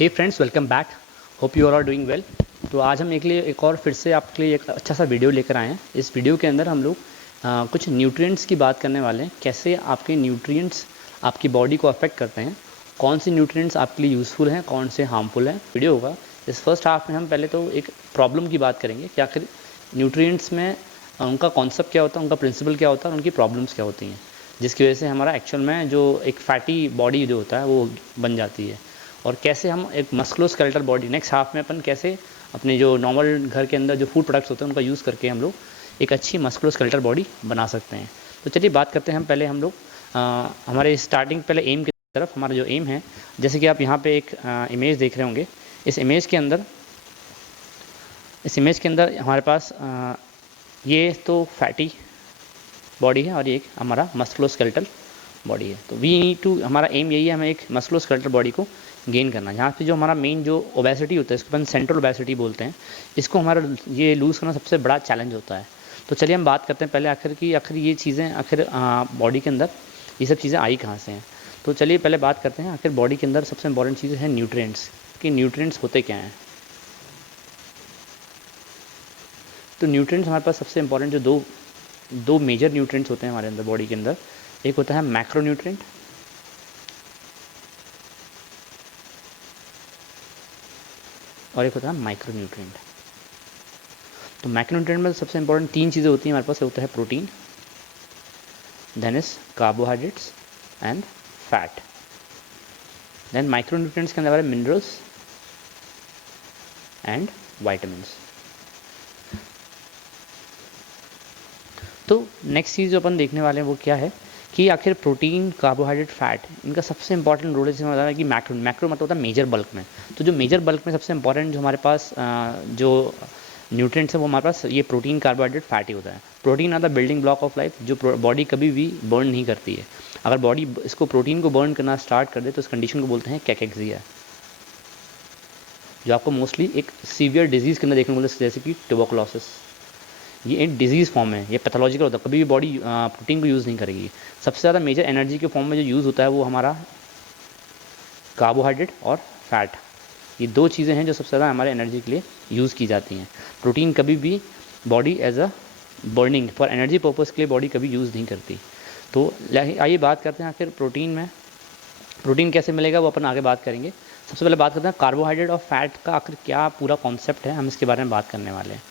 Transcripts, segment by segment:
Hey friends, welcome back. Hope you are doing well. तो आज हम एक और फिर से आपके लिए एक अच्छा सा वीडियो लेकर आए हैं। इस वीडियो के अंदर हम लोग कुछ न्यूट्रिएंट्स की बात करने वाले हैं। कैसे आपके न्यूट्रिएंट्स आपकी बॉडी को अफेक्ट करते हैं, कौन से न्यूट्रिएंट्स आपके लिए यूज़फुल हैं, कौन से हार्मफुल हैं। वीडियो होगा इस फर्स्ट हाफ में हम पहले तो एक प्रॉब्लम की बात करेंगे कि आखिर न्यूट्रिएंट्स में उनका कॉन्सेप्ट क्या होता है, उनका प्रिंसिपल क्या होता है और उनकी प्रॉब्लम्स क्या होती हैं, जिसकी वजह से हमारा एक्चुअल में जो एक फैटी बॉडी जो होता है वो बन जाती है। और कैसे हम एक मस्कुलोस्केलेटल बॉडी नेक्स्ट हाफ में अपन कैसे अपने जो नॉर्मल घर के अंदर जो फूड प्रोडक्ट्स होते हैं उनका यूज़ करके हम लोग एक अच्छी मस्कुलोस्केलेटल बॉडी बना सकते हैं। तो चलिए बात करते हैं हम पहले हम लोग हमारे स्टार्टिंग पहले एम की तरफ। हमारा जो एम है, जैसे कि आप यहाँ पे एक इमेज देख रहे होंगे। इस इमेज के अंदर हमारे पास ये तो फैटी बॉडी है और ये एक हमारा मस्कुलोस्केलेटल बॉडी है। तो वी नीड टू, हमारा एम यही है, हमें एक मस्कुलोस्केलेटल बॉडी को गेन करना। यहाँ पे जो हमारा मेन जो ओबेसिटी होता है, इसको अपन सेंट्रल ओबेसिटी बोलते हैं, इसको हमारा ये लूज़ करना सबसे बड़ा चैलेंज होता है। तो चलिए हम बात करते हैं पहले आखिर ये चीज़ें आखिर बॉडी के अंदर ये सब चीज़ें आई कहाँ से हैं। तो चलिए पहले बात करते हैं आखिर बॉडी के अंदर सबसे इंपॉर्टेंट चीज़ है न्यूट्रिएंट्स। कि न्यूट्रिएंट्स होते क्या हैं। तो न्यूट्रिएंट्स हमारे पास सबसे इंपॉर्टेंट जो दो मेजर न्यूट्रिएंट्स होते हैं हमारे अंदर बॉडी के अंदर, एक होता है मैक्रो न्यूट्रिएंट और एक होता है माइक्रो न्यूट्रिएंट। तो मैक्रो न्यूट्रिएंट में सबसे इंपॉर्टेंट तीन चीज़ें होती हैं हमारे पास। होता है protein, then is carbohydrates and fat. Then micronutrients के अंदर हमारे मिनरल्स एंड वाइटामिन्स। तो नेक्स्ट चीज़ जो अपन देखने वाले हैं वो क्या है कि आखिर प्रोटीन, कार्बोहाइड्रेट, फैट, इनका सबसे इंपॉर्टेंट रोल इसमें होता है कि मैक्रो मतलब होता है मेजर बल्क में। तो जो मेजर बल्क में सबसे इंपॉर्टेंट जो हमारे पास जो न्यूट्रिएंट्स है वो हमारे पास ये प्रोटीन, कार्बोहाइड्रेट, फैट ही होता है। Protein are the building block of life, जो बॉडी कभी भी बर्न नहीं करती है। अगर बॉडी इसको प्रोटीन को बर्न करना स्टार्ट कर दे तो इस कंडीशन को बोलते हैं कैकेक्सिया, जो आपको मोस्टली एक सीवियर डिजीज़ के अंदर देखने को मिलता है, जैसे कि ट्यूबरकुलोसिस। ये एक डिजीज़ फॉर्म है, ये पैथोलॉजिकल होता है, कभी भी बॉडी प्रोटीन को यूज़ नहीं करेगी। सबसे ज़्यादा मेजर एनर्जी के फॉर्म में जो यूज़ होता है वो हमारा कार्बोहाइड्रेट और फैट। ये दो चीज़ें हैं जो सबसे ज़्यादा हमारे एनर्जी के लिए यूज़ की जाती हैं। प्रोटीन कभी भी body as a burning for energy purpose के लिए बॉडी कभी यूज़ नहीं करती। तो आइए बात करते हैं आखिर प्रोटीन कैसे मिलेगा, वो अपन आगे बात करेंगे। सबसे पहले बात करते हैं कार्बोहाइड्रेट और फैट का आखिर क्या पूरा कॉन्सेप्ट है, हम इसके बारे में बात करने वाले हैं।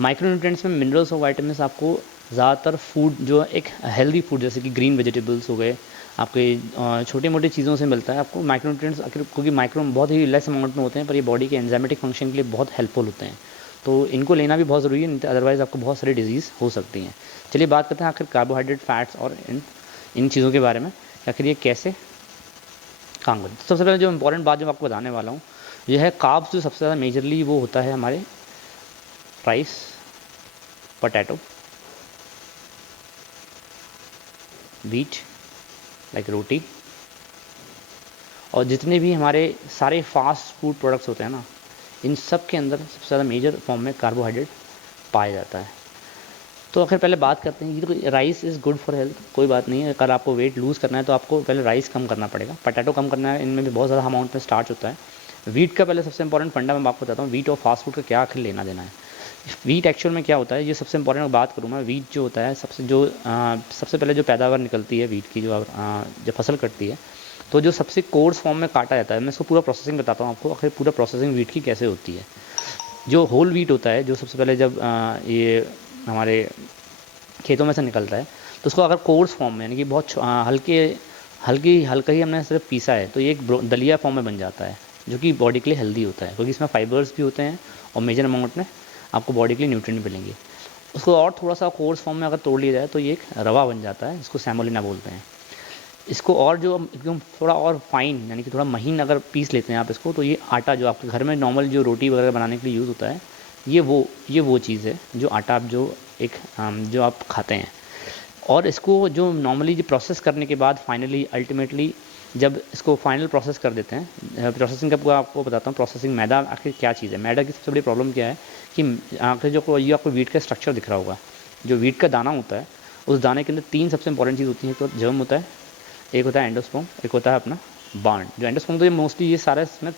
माइक्रोन्यूट्रिएंट्स में मिनरल्स और वाइटामिन्स आपको ज़्यादातर फूड जो एक हेल्दी फूड जैसे कि ग्रीन वेजिटेबल्स हो गए, आपके छोटे मोटे चीज़ों से मिलता है आपको माइक्रोन्यूट्रिएंट्स। आखिर क्योंकि माइक्रो बहुत ही लेस अमाउंट में होते हैं, पर ये बॉडी के एंजाइमेटिक फंक्शन के लिए बहुत हेल्पफुल होते हैं। तो इनको लेना भी बहुत ज़रूरी है, अदरवाइज़ आपको बहुत सारी डिजीज़ हो सकती हैं। चलिए बात करते हैं आखिर कार्बोहाइड्रेट, फैट्स और इन चीज़ों के बारे में, आखिर ये कैसे काम करते हैं। सबसे पहले जो इंपॉर्टेंट बात जो मैं आपको बताने वाला हूँ यह है कार्ब्स। जो सबसे ज़्यादा मेजरली वो होता है हमारे राइस, पोटैटो, व्हीट लाइक रोटी, और जितने भी हमारे सारे फास्ट फूड प्रोडक्ट्स होते हैं ना, इन सब के अंदर सबसे ज़्यादा मेजर फॉर्म में कार्बोहाइड्रेट पाया जाता है। तो आखिर पहले बात करते हैं, ये तो rice is good for health, कोई बात नहीं है। अगर आपको वेट लूज़ करना है तो आपको पहले राइस कम करना पड़ेगा, पोटैटो कम करना है, इनमें भी बहुत ज़्यादा अमाउंट में स्टार्च होता है। व्हीट का पहले सबसे इंपॉर्टेंट फंडा मैं आपको बताता हूँ, व्हीट और फास्ट फूड का क्या आखिर लेना देना है। व्हीट एक्चुअल में क्या होता है, ये सबसे इंपॉर्टेंट बात करूँ मैं। व्हीट जो होता है सबसे पहले जो पैदावार निकलती है व्हीट की, जो फसल कटती है, तो जो सबसे कोर्स फॉर्म में काटा जाता है। मैं इसको पूरा प्रोसेसिंग बताता हूँ आपको, आखिर पूरा प्रोसेसिंग व्हीट की कैसे होती है। जो होल व्हीट होता है, जो सबसे पहले जब ये हमारे खेतों में से निकलता है, तो उसको अगर कोर्स फॉर्म में यानी कि बहुत हल्का ही हमने सिर्फ पीसा है, तो ये एक दलिया फॉर्म में बन जाता है, जो कि बॉडी के लिए हेल्दी होता है, क्योंकि इसमें फाइबर्स भी होते हैं और मेजर अमाउंट में आपको बॉडी के लिए न्यूट्रिएंट मिलेंगे। उसको और थोड़ा सा कोर्स फॉर्म में अगर तोड़ लिया जाए तो ये एक रवा बन जाता है, इसको सेमोलिना बोलते हैं। इसको और जो एकदम थोड़ा और फाइन यानी कि थोड़ा महीन अगर पीस लेते हैं आप इसको, तो ये आटा जो आपके घर में नॉर्मल जो रोटी वगैरह बनाने के लिए यूज़ होता है, ये वो चीज़ है जो आटा आप जो आप खाते हैं। और इसको जो नॉर्मली जो प्रोसेस करने के बाद फाइनली अल्टीमेटली जब इसको फाइनल प्रोसेस कर देते हैं, प्रोसेसिंग का पूरा आपको बताता हूँ। प्रोसेसिंग मैदा आखिर क्या चीज़ है। मैदा की सबसे बड़ी प्रॉब्लम क्या है कि आखिर जो ये आपको व्हीट का स्ट्रक्चर दिख रहा होगा, जो व्हीट का दाना होता है, उस दाने के अंदर तीन सबसे इंपॉर्टेंट चीज़ होती है। तो जर्म होता है, एक होता है एंडोस्पर्म, एक होता है अपना बार्न। जो एंडोस्पर्म तो ये मोस्टली ये सारा इसमें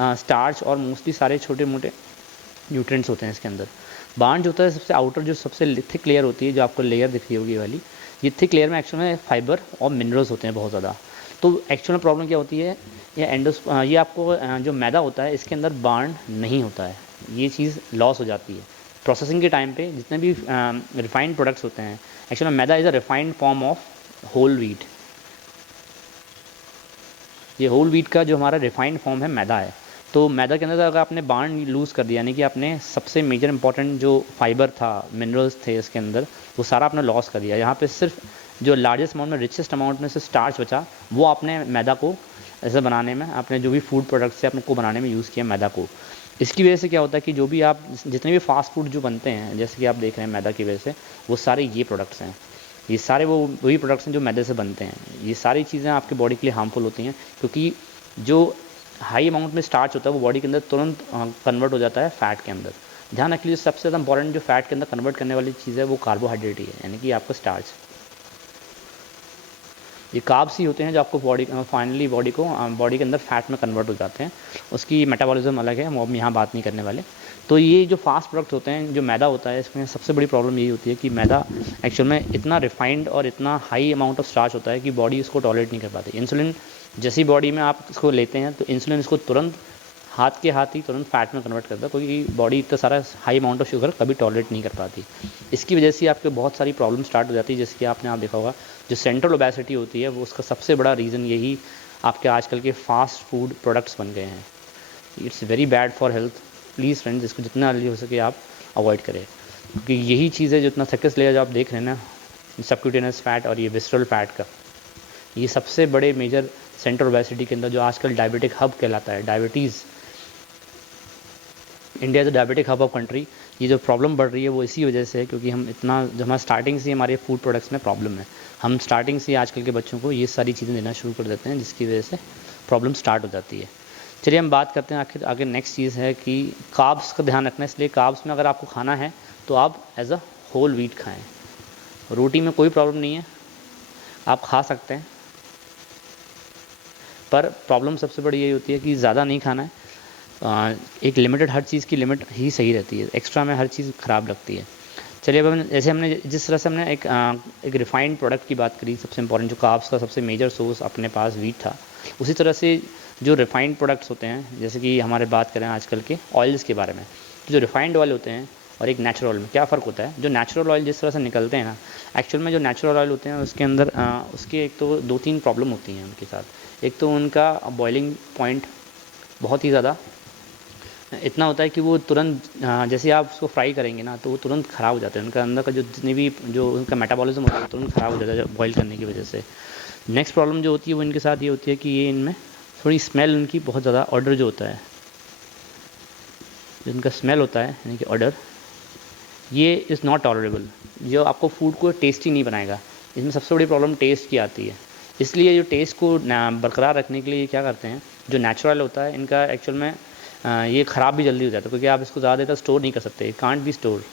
स्टार्च और मोस्टली सारे छोटे मोटे न्यूट्रिएंट्स होते हैं इसके अंदर। बार्न जो होता है सबसे आउटर जो सबसे थिक लेयर होती है, जो आपको लेयर दिख रही होगी वाली, ये थिक लेयर में एक्चुअल में फाइबर और मिनरल्स होते हैं बहुत ज़्यादा। तो एक्चुअल में प्रॉब्लम क्या होती है, ये आपको जो मैदा होता है इसके अंदर बार्न नहीं होता है, ये चीज़ लॉस हो जाती है प्रोसेसिंग के टाइम पे। जितने भी रिफाइंड प्रोडक्ट्स होते हैं, actually maida is a refined form of whole wheat. ये होल व्हीट का जो हमारा रिफाइंड फॉर्म है मैदा है। तो मैदा के अंदर अगर आपने बार्न लूज़ कर दिया, यानी कि आपने सबसे मेजर इंपॉर्टेंट जो फाइबर था, मिनरल्स थे इसके अंदर, वो सारा आपने लॉस कर दिया। यहाँ पे सिर्फ जो लार्जेस्ट अमाउंट में, रिचेस्ट अमाउंट में से स्टार्च बचा, वो आपने मैदा को ऐसे बनाने में, आपने जो भी फूड प्रोडक्ट्स है आपको बनाने में यूज़ किया मैदा को। इसकी वजह से क्या होता है कि जो भी आप जितने भी फास्ट फूड जो बनते हैं, जैसे कि आप देख रहे हैं मैदा की वजह से, वो सारे ये प्रोडक्ट्स हैं, ये सारे वही प्रोडक्ट्स हैं जो मैदे से बनते हैं। ये सारी चीज़ें आपके बॉडी के लिए हार्मफुल होती हैं, क्योंकि जो हाई अमाउंट में स्टार्च होता है वो बॉडी के अंदर तुरंत कन्वर्ट हो जाता है फ़ैट के अंदर। ध्यान रखिए, सबसे ज़्यादा इंपॉर्टेंट जो फैट के अंदर कन्वर्ट करने वाली चीज़ है वो कार्बोहाइड्रेट ही है, यानी कि आपका स्टार्च। ये कार्ब्स ही होते हैं जो आपको फाइनली बॉडी के अंदर फैट में कन्वर्ट हो जाते हैं। उसकी मेटाबॉलिज्म अलग है, वो हम यहाँ बात नहीं करने वाले। तो ये जो फास्ट प्रोडक्ट होते हैं, जो मैदा होता है, इसमें सबसे बड़ी प्रॉब्लम यही होती है कि मैदा एक्चुअल में इतना रिफाइंड और इतना हाई अमाउंट ऑफ स्टार्च होता है कि बॉडी इसको टॉलरेट नहीं कर पाती। इंसुलिन जैसी बॉडी में आप इसको लेते हैं तो इंसुलिन इसको तुरंत हाथ के हाथ ही तुरंत फैट में कन्वर्ट करता है, क्योंकि बॉडी इतना सारा हाई अमाउंट ऑफ शुगर कभी टॉलरेट नहीं कर पाती। इसकी वजह से आपके बहुत सारी प्रॉब्लम स्टार्ट हो जाती है, जैसे कि आपने देखा होगा जो सेंट्रल ओबेसिटी होती है, वो उसका सबसे बड़ा रीज़न यही आपके आजकल के फास्ट फूड प्रोडक्ट्स बन गए हैं। It's very bad for health. Please friends, इसको जितना जल्दी हो सके आप अवॉइड करें, क्योंकि यही चीज़ है जो इतना सक्सेस लेयर जो आप देख रहे हैं ना, सबक्यूटेनियस फैट और ये विस्ट्रल फैट का, ये सबसे बड़े मेजर सेंट्रल ओबेसिटी के अंदर जो आजकल डायबिटिक हब कहलाता है, diabetes, India is diabetic hub of country. ये जो प्रॉब्लम बढ़ रही है वो इसी वजह से है, क्योंकि हम इतना जो हमारा स्टार्टिंग से हमारे फूड प्रोडक्ट्स में प्रॉब्लम है, हम स्टार्टिंग से आजकल के बच्चों को ये सारी चीज़ें देना शुरू कर देते हैं, जिसकी वजह से प्रॉब्लम स्टार्ट हो जाती है। चलिए हम बात करते हैं आखिर आगे नेक्स्ट चीज़ है कि कार्ब्स का ध्यान रखना है। इसलिए कार्ब्स में अगर आपको खाना है तो आप एज अ होल व्हीट खाएँ। रोटी में कोई प्रॉब्लम नहीं है, आप खा सकते हैं, पर प्रॉब्लम सबसे बड़ी यही होती है कि ज़्यादा नहीं खाना है। एक लिमिटेड, हर चीज़ की लिमिट ही सही रहती है, एक्स्ट्रा में हर चीज़ ख़राब लगती है। चलिए अब हम जैसे हमने जिस तरह से हमने एक रिफाइंड प्रोडक्ट की बात करी, सबसे इंपॉर्टेंट जो कार्ब्स का सबसे मेजर सोर्स अपने पास व्हीट था, उसी तरह से जो रिफाइंड प्रोडक्ट्स होते हैं, जैसे कि हमारे बात करें आजकल के ऑयल्स के बारे में, जो रिफाइंड ऑयल होते हैं और एक नेचुरल ऑयल में क्या फ़र्क होता है। जो नेचुरल ऑयल जिस तरह से निकलते हैं ना, एक्चुअल में जो नेचुरल ऑयल होते हैं उसके अंदर उसके एक तो 2-3 प्रॉब्लम होती हैं उनके साथ। एक तो उनका बॉइलिंग पॉइंट बहुत ही ज़्यादा इतना होता है कि वो तुरंत जैसे आप उसको फ्राई करेंगे ना तो वो तुरंत ख़राब हो जाते हैं। उनका अंदर का जो जितनी भी जो उनका मेटाबॉलिज्म होता है वो तुरंत ख़राब हो जाता है बॉईल करने की वजह से। नेक्स्ट प्रॉब्लम जो होती है वो इनके साथ ये होती है कि ये इनमें थोड़ी स्मेल उनकी बहुत ज़्यादा, ऑर्डर जो होता है, जो उनका स्मेल होता है यानी कि ऑर्डर, ये इज़ नॉट टॉलरेबल, जो आपको फूड को टेस्टी नहीं बनाएगा। इसमें सबसे बड़ी प्रॉब्लम टेस्ट की आती है। इसलिए जो टेस्ट को बरकरार रखने के लिए क्या करते हैं, जो नेचुरल होता है इनका एक्चुअल में ये ख़राब भी जल्दी हो जाता है, क्योंकि आप इसको ज़्यादा देर तक स्टोर नहीं कर सकते, कांट बी स्टोर।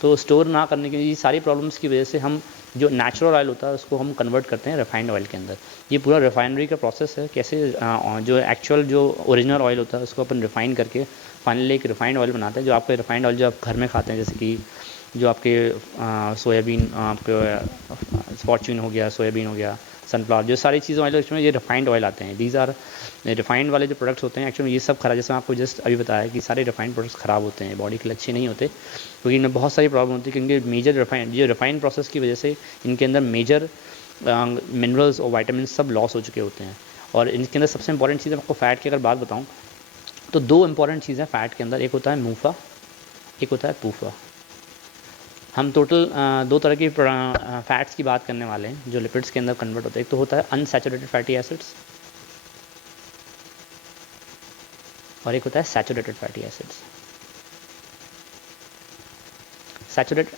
तो स्टोर ना करने की ये सारी प्रॉब्लम्स की वजह से हम जो नेचुरल ऑयल होता है उसको हम कन्वर्ट करते हैं रिफाइंड ऑयल के अंदर। ये पूरा रिफाइनरी का प्रोसेस है, कैसे जो एक्चुअल जो ओरिजिनल ऑयल होता है उसको अपन रिफाइन करके फाइनली एक रिफाइंड ऑयल बनाते हैं। जो आपके रिफाइंड ऑयल जो आप घर में खाते हैं, जैसे कि जो आपके सोयाबीन, आपके फॉर्च्यून हो गया, सोयाबीन हो गया, सनफ्लावर, जो सारी चीज़ें ऑयल इसमें ये रिफाइंड ऑयल आते हैं। दीज आर रिफाइंड वाले जो प्रोडक्ट्स होते हैं, एक्चुअली ये सब खराब, जैसे मैं आपको जस्ट अभी बताया कि सारे रिफाइंड प्रोडक्ट्स ख़राब होते हैं, बॉडी के लिए अच्छे नहीं होते, क्योंकि इनमें बहुत सारी प्रॉब्लम होती है। क्योंकि मेजर रिफाइंड प्रोसेस की वजह से इनके अंदर मेजर मिनरल्स और वाइटामिन सब लॉस हो चुके होते हैं। और इनके अंदर सबसे इंपॉर्टेंट चीज़ है, आपको फ़ैट की अगर बात बताऊँ तो 2 इंपॉर्टेंट चीज़ें फ़ैट के अंदर, एक होता है मूफा, एक होता है पूफा। हम टोटल 2 तरह की फैट्स की बात करने वाले हैं जो लिपिड्स के अंदर कन्वर्ट होते हैं। एक तो होता है अनसैचुरेटेड फैटी एसिड्स और एक होता है सैचुरेटेड फैटी एसिड्स।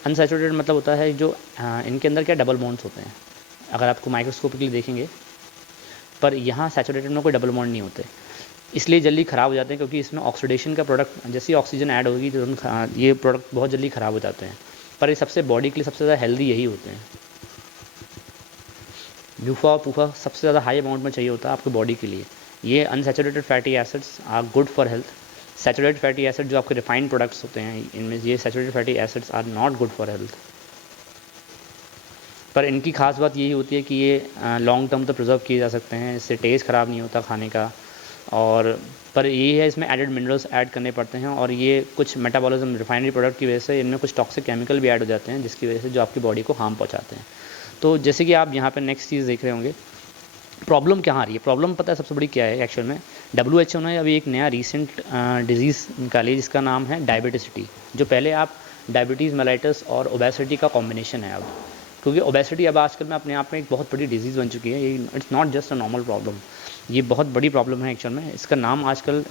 अनसैचुरेटेड मतलब होता है जो इनके अंदर क्या डबल बॉन्ड्स होते हैं, अगर आपको माइक्रोस्कोपिकली देखेंगे, पर यहाँ सैचुरेटेड में कोई डबल बॉन्ड नहीं होते, इसलिए जल्दी ख़राब हो जाते हैं, क्योंकि इसमें ऑक्सीडेशन का प्रोडक्ट, जैसे ही ऑक्सीजन ऐड होगी तो ये प्रोडक्ट बहुत जल्दी ख़राब हो जाते हैं। पर ये सबसे बॉडी के लिए सबसे ज़्यादा हेल्दी यही होते हैं। यूफा और पूफा सबसे ज़्यादा हाई अमाउंट में चाहिए होता है आपके बॉडी के लिए। ये unsaturated fatty acids are good for health. Saturated fatty acid जो आपके रिफाइंड प्रोडक्ट्स होते हैं, इनमें ये saturated fatty acids are not good for health. पर इनकी खास बात यही होती है कि ये लॉन्ग टर्म तो प्रिजर्व किए जा सकते हैं, इससे टेस्ट ख़राब नहीं होता खाने का। और पर ये है इसमें एडेड मिनरल्स ऐड करने पड़ते हैं, और ये कुछ मेटाबॉलिज्म रिफाइनरी प्रोडक्ट की वजह से इनमें कुछ टॉक्सिक केमिकल भी ऐड हो जाते हैं, जिसकी वजह से जो आपकी बॉडी को हार्म पहुंचाते हैं। तो जैसे कि आप यहाँ पे नेक्स्ट चीज़ देख रहे होंगे, प्रॉब्लम कहाँ आ रही है। प्रॉब्लम पता है सबसे बड़ी क्या है एक्चुअल में। WHO ने अभी एक नया रिसेंट डिजीज़ निकाली है जिसका नाम है डायबिटिसिटी। जो पहले आप डायबिटीज़ मेलाइटस और ओबेसिटी का कॉम्बिनेशन है अब, क्योंकि ओबेसिटी अब आजकल में अपने आप में एक बहुत बड़ी डिजीज़ बन चुकी है। ये it's not just a normal problem, ये बहुत बड़ी प्रॉब्लम है एक्चुअल में। इसका नाम आजकल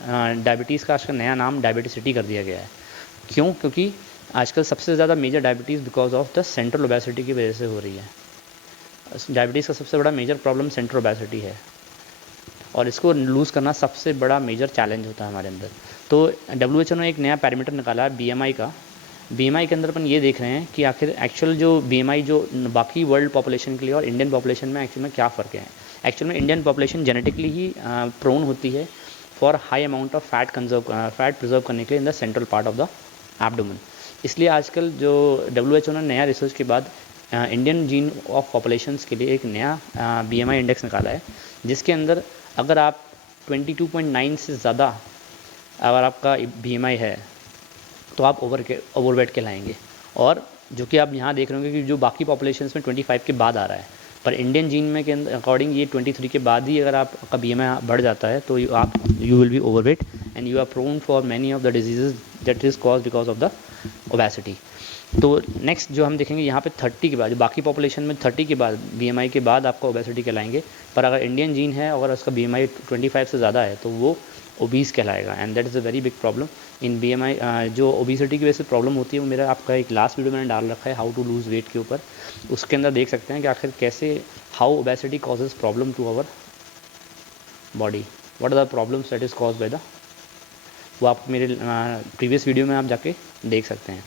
डायबिटीज़ का आजकल नया नाम डायबिटिसिटी कर दिया गया है। क्यों? क्योंकि आजकल सबसे ज़्यादा major diabetes because of the central obesity की वजह से हो रही है। डायबिटीज़ का सबसे बड़ा मेजर प्रॉब्लम सेंट्रल ओबेसिटी है, और इसको लूज़ करना सबसे बड़ा मेजर चैलेंज होता है हमारे अंदर। तो WHO ने एक नया पैरामीटर निकाला है BMI का। BMI के अंदर अपन ये देख रहे हैं कि आखिर एक्चुअल जो BMI जो बाकी वर्ल्ड पॉपुलेशन के लिए और इंडियन पॉपुलेशन में एक्चुअल में क्या फ़र्क है। एक्चुअल में इंडियन पॉपुलेशन जेनेटिकली ही प्रोन होती है for high amount of fat preserve करने के लिए in the central part of the abdomen. इसलिए आजकल जो WHO ने नया रिसर्च के बाद इंडियन जीन ऑफ पॉपुलेशंस के लिए एक नया BMI इंडेक्स निकाला है, जिसके अंदर अगर आप 22.9 से ज़्यादा अगर आपका BMI है तो आप ओवरवेट कहलाएंगे। और जो कि आप यहाँ देख रहे होंगे कि जो बाकी पॉपुलेशंस में 25 के बाद आ रहा है, पर इंडियन जीन में के अकॉर्डिंग ये 23 के बाद ही अगर आपका BMI बढ़ जाता है तो you will be overweight and you are prone for many of the diseases that is cause because of the obesity. तो नेक्स्ट जो हम देखेंगे यहाँ पे 30 के बाद, जो बाकी पॉपुलेशन में 30 के बाद BMI के बाद आपका ओबेसिटी कहलाएंगे, पर अगर इंडियन जीन है अगर उसका BMI 25 से ज़्यादा है तो वो ओबीस कहलाएगा। And that is a very big problem in BMI। जो ओबेसिटी की वजह से प्रॉब्लम होती है वो मेरा आपका एक लास्ट वीडियो मैंने डाल रखा है हाउ टू लूज़ वेट के ऊपर, उसके अंदर देख सकते हैं कि आखिर कैसे how obesity causes problem to our body, what are the problems that is cause by the, वो आप मेरे प्रीवियस वीडियो में आप जाके देख सकते हैं।